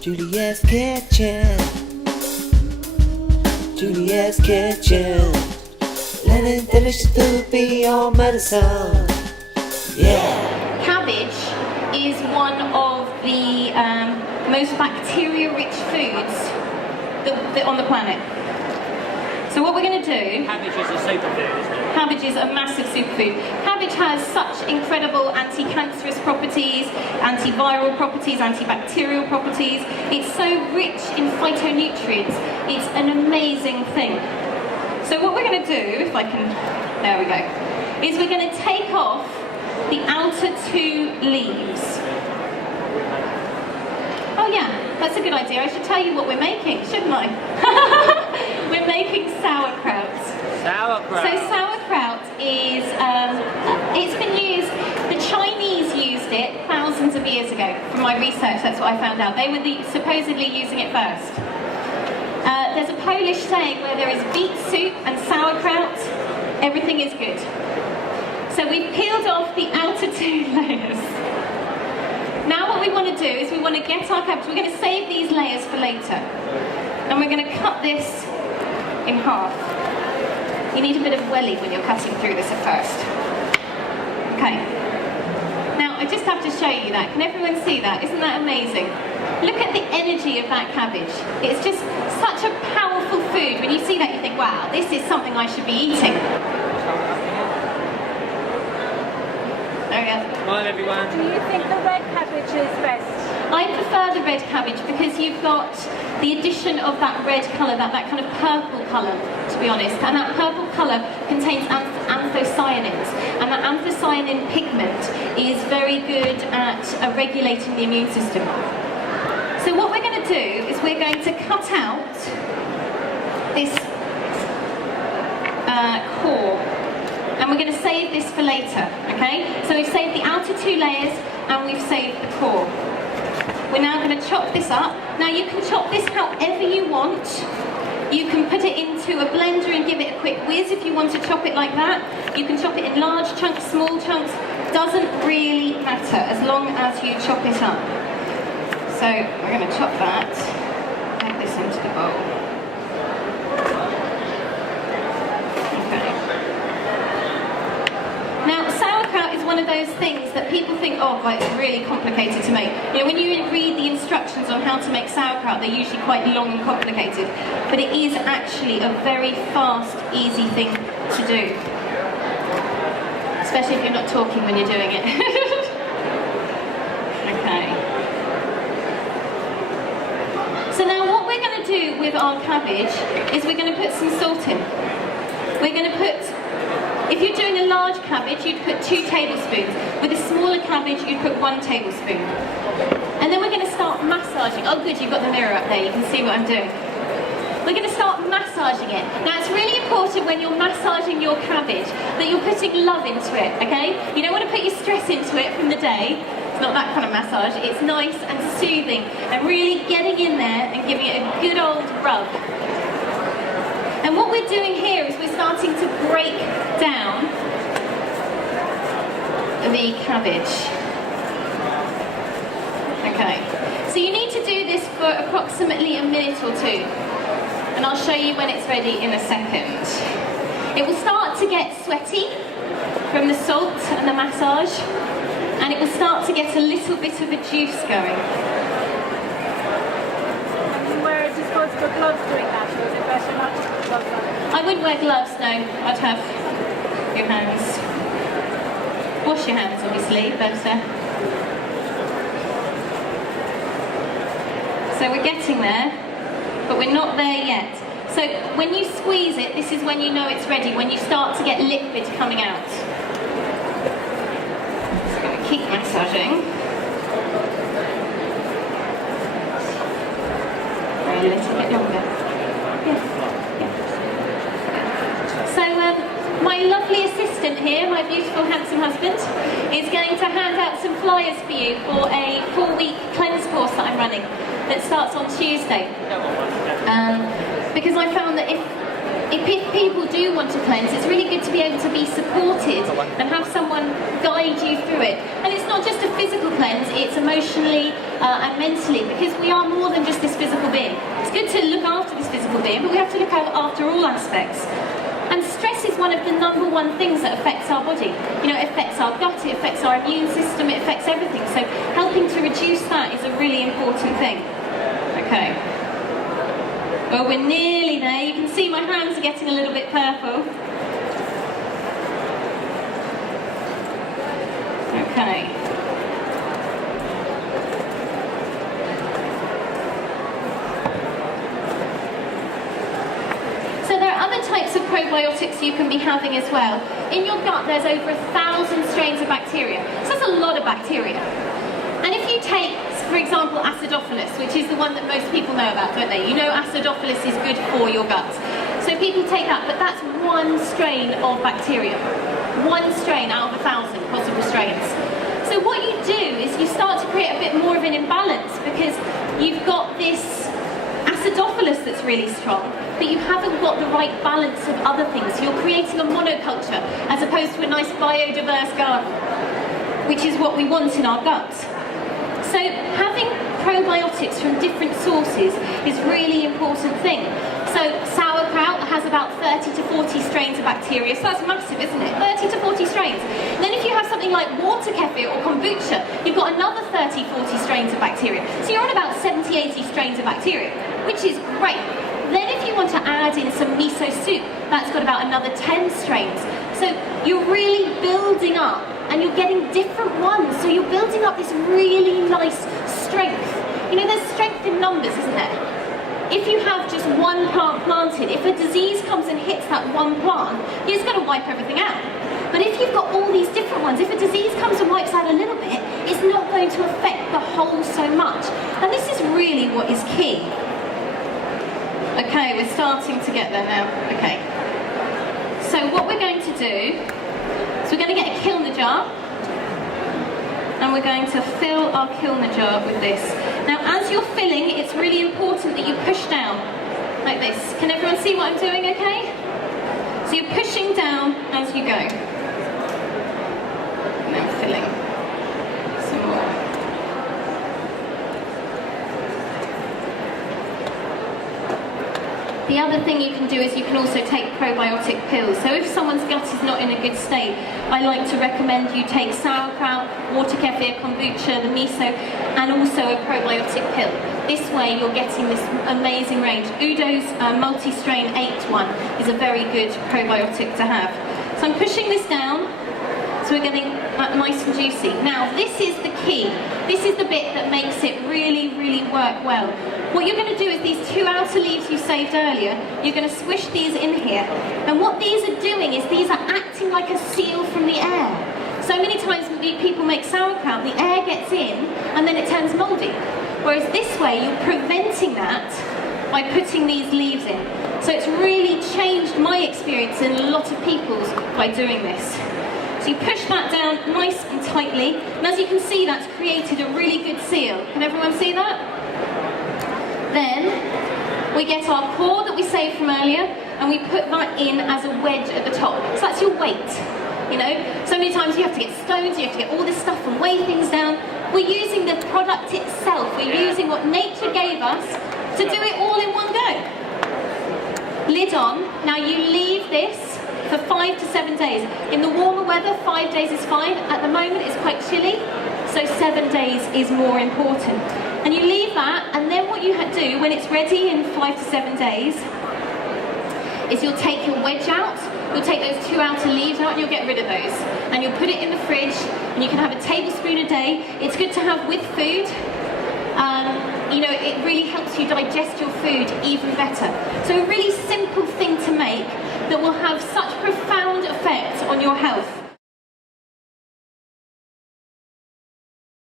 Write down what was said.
Juliette's kitchen. Juliette's kitchen. Letting delicious food be your medicine. Yeah. Cabbage is one of the most bacteria-rich foods on the planet. So what we're going to do... Cabbage is a superfood, isn't it? Cabbage is a massive superfood. Cabbage has such incredible anti-cancerous properties, antiviral properties, antibacterial properties. It's so rich in phytonutrients. It's an amazing thing. So what we're going to do, if I can... There we go. Is we're going to take off the outer two leaves. Oh yeah, that's a good idea. I should tell you what we're making, shouldn't I? We're making sauerkraut. Sauerkraut. So sauerkraut is, it's been used, the Chinese used it thousands of years ago. From my research, that's what I found out. They were supposedly using it first. There's a Polish saying where there is beet soup and sauerkraut, everything is good. So we've peeled off the outer two layers. Now what we want to do is we want to get our cabbage, we're going to save these layers for later. And we're going to cut this in half. You need a bit of welly when you're cutting through this at first. Okay. Now I just have to show you that. Can everyone see that? Isn't that amazing? Look at the energy of that cabbage. It's just such a powerful food. When you see that you think, wow, this is something I should be eating. Hi everyone. Do you think the red cabbage is best? I prefer the red cabbage because you've got the addition of that red colour, that kind of purple colour, to be honest. And that purple colour contains anthocyanins. And that anthocyanin pigment is very good at regulating the immune system. So what we're going to do is we're going to cut out this core. And we're going to save this for later, okay? So we've saved the outer two layers and we've saved the core. We're now going to chop this up. Now you can chop this however you want. You can put it into a blender and give it a quick whiz if you want to chop it like that. You can chop it in large chunks, small chunks. Doesn't really matter as long as you chop it up. So we're going to chop that. Add this into the bowl. Now, sauerkraut is one of those things that people think, oh, well, it's really complicated to make. You know, when you read the instructions on how to make sauerkraut, they're usually quite long and complicated. But it is actually a very fast, easy thing to do. Especially if you're not talking when you're doing it. Okay. So now what we're going to do with our cabbage is we're going to put some salt in. We're going to put... If you're doing a large cabbage, you'd put 2 tablespoons. With a smaller cabbage, you'd put 1 tablespoon. And then we're going to start massaging. Oh good, you've got the mirror up there, you can see what I'm doing. We're going to start massaging it. Now it's really important when you're massaging your cabbage that you're putting love into it, okay? You don't want to put your stress into it from the day. It's not that kind of massage. It's nice and soothing and really getting in there and giving it a good old rub. And what we're doing here is we're starting to break down the cabbage. Okay, so you need to do this for approximately a minute or 2. And I'll show you when it's ready in a second. It will start to get sweaty from the salt and the massage. And it will start to get a little bit of a juice going. And you wear disposable gloves doing that, or is it better not to put gloves on? I wouldn't wear gloves, no. I'd have your hands. Wash your hands, obviously, better. So we're getting there, but we're not there yet. So when you squeeze it, this is when you know it's ready, when you start to get liquid coming out. So I'm going to keep massaging. A little bit longer. So my lovely assistant here, my beautiful handsome husband, is going to hand out some flyers for you for a 4-week cleanse course that I'm running that starts on Tuesday. Because I found that if if people do want to cleanse, it's really good to be able to be supported and have someone guide you through it. And it's not just a physical cleanse, it's emotionally and mentally, because we are more than just this physical being. It's good to look after this physical being, but we have to look after all aspects. And stress is one of the #1 things that affects our body. You know, it affects our gut, it affects our immune system, it affects everything. So helping to reduce that is a really important thing. Okay. Well, we're nearly there. You can see my hands are getting a little bit purple. Okay. So there are other types of probiotics you can be having as well. In your gut, there's over 1,000 strains of bacteria. So that's a lot of bacteria. And if you take, for example, acidophilus, which is the one that most people know about, don't they? You know acidophilus is good for your gut. So people take that, but that's one strain of bacteria. One strain out of 1,000 possible strains. So what you do is you start to create a bit more of an imbalance, because you've got this acidophilus that's really strong, but you haven't got the right balance of other things. So you're creating a monoculture as opposed to a nice biodiverse garden, which is what we want in our gut. So having probiotics from different sources is a really important thing. So sauerkraut has about 30 to 40 strains of bacteria, so that's massive, isn't it? 30 to 40 strains. And then if you have something like water kefir or kombucha, you've got another 30, 40 strains of bacteria. So you're on about 70, 80 strains of bacteria, which is great. Then if you want to add in some miso soup, that's got about another 10 strains. So you're really building up, and you're getting different ones. So you're building up this really nice strength. You know, there's strength in numbers, isn't there? If you have just one plant planted, if a disease comes and hits that one plant, it's going to wipe everything out. But if you've got all these different ones, if a disease comes and wipes out a little bit, it's not going to affect the whole so much. And this is really what is key. Okay, we're starting to get there now. Okay. So what we're going to do, so we're going to get a kilner jar, and we're going to fill our kilner jar with this. Now, as you're filling, it's really important that you push down, like this. Can everyone see what I'm doing okay? So you're pushing down as you go. Now filling some more. The other thing you can do is you can also take probiotic pills. So if someone's gut is not in a good state, I like to recommend you take sauerkraut, water kefir, kombucha, the miso, and also a probiotic pill. This way you're getting this amazing range. Udo's multi-strain 8-1 is a very good probiotic to have. So I'm pushing this down, so we're getting nice and juicy. Now this is the key. This is the bit that makes it really, really work well. What you're going to do is these 2 outer leaves you saved earlier, you're going to swish these in here. And what these are doing is these are acting like a seal from the air. So many times when people make sauerkraut, the air gets in and then it turns mouldy. Whereas this way, you're preventing that by putting these leaves in. So it's really changed my experience and a lot of people's by doing this. So you push that down nice and tightly, and as you can see, that's created a really good seal. Can everyone see that? Then we get our core that we saved from earlier, and we put that in as a wedge at the top. So that's your weight. You know, so many times you have to get stones, you have to get all this stuff and weigh things down. We're using the product itself. We're using what nature gave us to do it all in one go. Lid on. Now you leave this for 5 to 7 days. In the warmer weather, 5 days is fine. At the moment, it's quite chilly, so 7 days is more important. And you leave that, and then what you do when it's ready in 5 to 7 days is you'll take your wedge out, you'll take those 2 outer leaves out, and you'll get rid of those. And you'll put it in the fridge, and you can have a tablespoon a day. It's good to have with food. You know, it really helps you digest your food even better. So a really simple thing to make that will have such profound effect on your health.